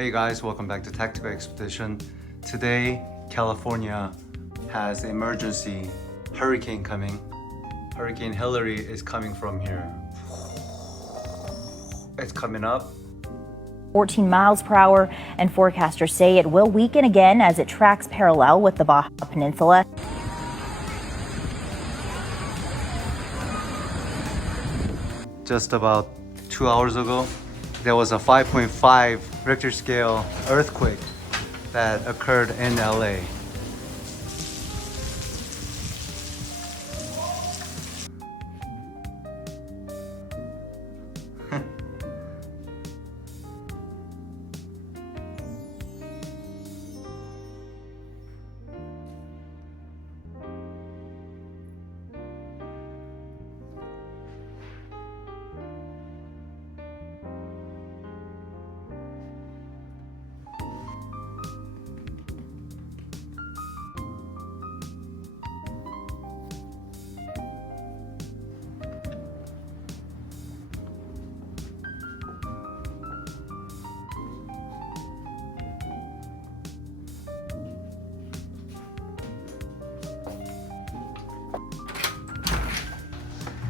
Hey guys, welcome back to Tactical Expedition. Today, California has emergency hurricane coming. Hurricane Hillary is coming from here. It's coming up. 14 miles per hour, and forecasters say it will weaken again as it tracks parallel with the Baja Peninsula. Just about 2 hours ago, there was a 5.5 Richter scale earthquake that occurred in LA.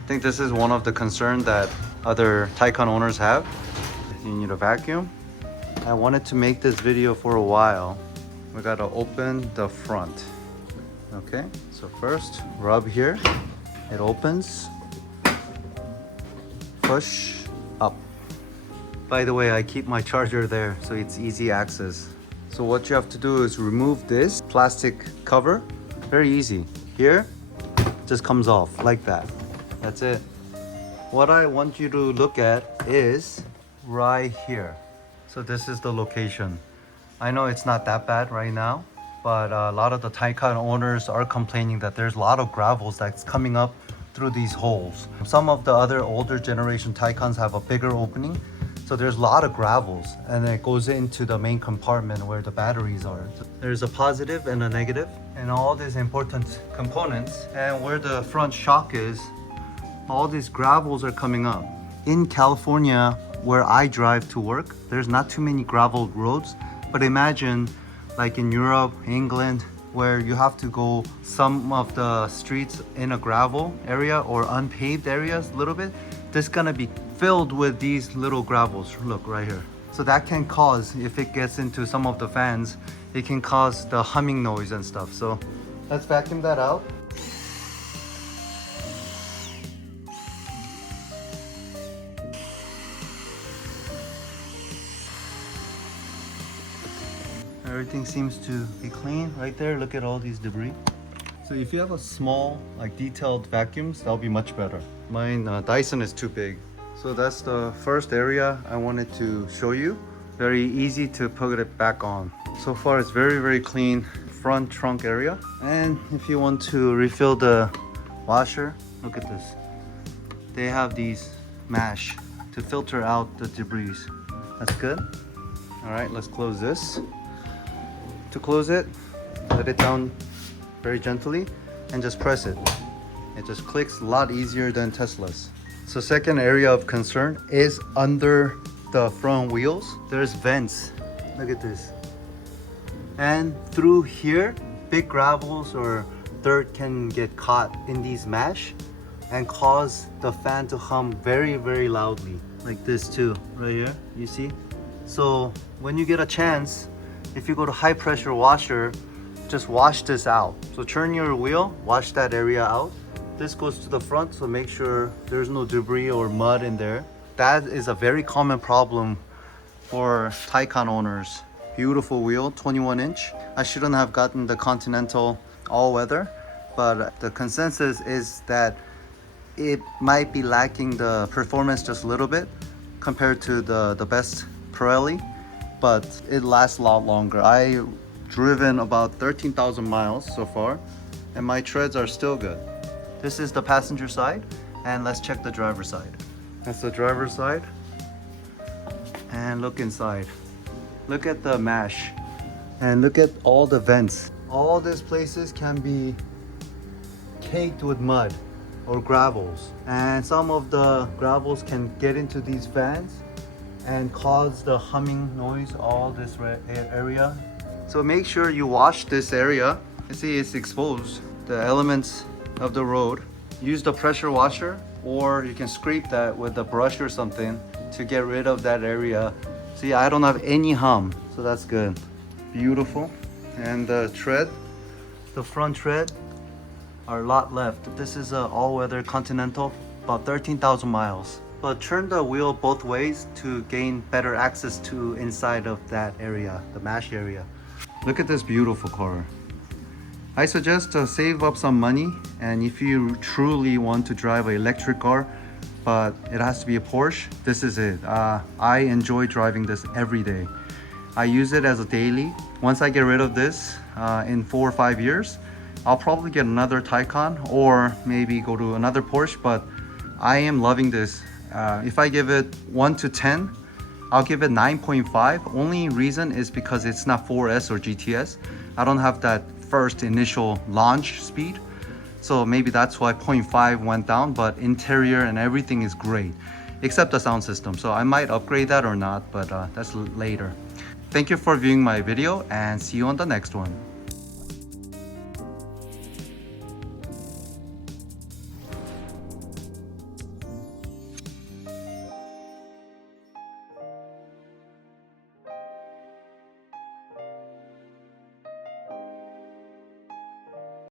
I think this is one of the concerns that other Taycan owners have. You need a vacuum. I wanted to make this video for a while. We gotta open the front. Okay, so first rub here. It opens. Push up. By the way, I keep my charger there so it's easy access. So what you have to do is remove this plastic cover. Very easy. Here, just comes off like that. That's it. What I want you to look at is right here. So this is the location. I know it's not that bad right now, but a lot of the Taycan owners are complaining that there's a lot of gravels that's coming up through these holes. Some of the other older generation Taycans have a bigger opening, so there's a lot of gravels, and it goes into the main compartment where the batteries are. There's a positive and a negative, and all these important components, and where the front shock is, all these gravels are coming up. In California, where I drive to work, there's not too many gravel roads, but imagine like in Europe, England, where you have to go some of the streets in a gravel area or unpaved areas a little bit, this gonna be filled with these little gravels. Look right here. So that can cause, if it gets into some of the fans, it can cause the humming noise and stuff. So let's vacuum that out. Everything seems to be clean right there. Look at all these debris. So if you have a small, like detailed vacuums, that'll be much better. Mine, Dyson is too big. So that's the first area I wanted to show you. Very easy to put it back on. So far it's very, very clean front trunk area. And if you want to refill the washer, look at this. They have these mesh to filter out the debris. That's good. All right, let's close this. To close it, let it down very gently and just press it. It just clicks a lot easier than Tesla's. So second area of concern is under the front wheels. There's vents. Look at this. And through here, big gravels or dirt can get caught in these mesh and cause the fan to hum very, very loudly. Like this too, right here, you see? So when you get a chance, if you go to high pressure washer, just wash this out. So turn your wheel, wash that area out. This goes to the front, so make sure there's no debris or mud in there. That is a very common problem for Taycan owners. Beautiful wheel, 21 inch. I shouldn't have gotten the Continental all weather, but the consensus is that it might be lacking the performance just a little bit compared to the best Pirelli, but it lasts a lot longer. I driven about 13,000 miles so far, and my treads are still good. This is the passenger side, and let's check the driver's side. That's the driver's side, and look inside. Look at the mesh, and look at all the vents. All these places can be caked with mud or gravels, and some of the gravels can get into these fans and cause the humming noise all this area. So make sure you wash this area. You see it's exposed, the elements of the road. Use the pressure washer, or you can scrape that with a brush or something to get rid of that area. See, I don't have any hum, so that's good. Beautiful. And the tread, the front tread are a lot left. This is an all-weather Continental, about 13,000 miles. But turn the wheel both ways to gain better access to inside of that area, the mash area. Look at this beautiful car. I suggest to save up some money, and if you truly want to drive an electric car, but it has to be a Porsche, this is it. I enjoy driving this every day. I use it as a daily. Once I get rid of this in 4 or 5 years, I'll probably get another Taycan or maybe go to another Porsche, but I am loving this. If I give it 1 to 10, I'll give it 9.5. Only reason is because it's not 4S or GTS. I don't have that first initial launch speed. So maybe that's why 0.5 went down, but interior and everything is great, except the sound system. So I might upgrade that or not, but that's later. Thank you for viewing my video and see you on the next one.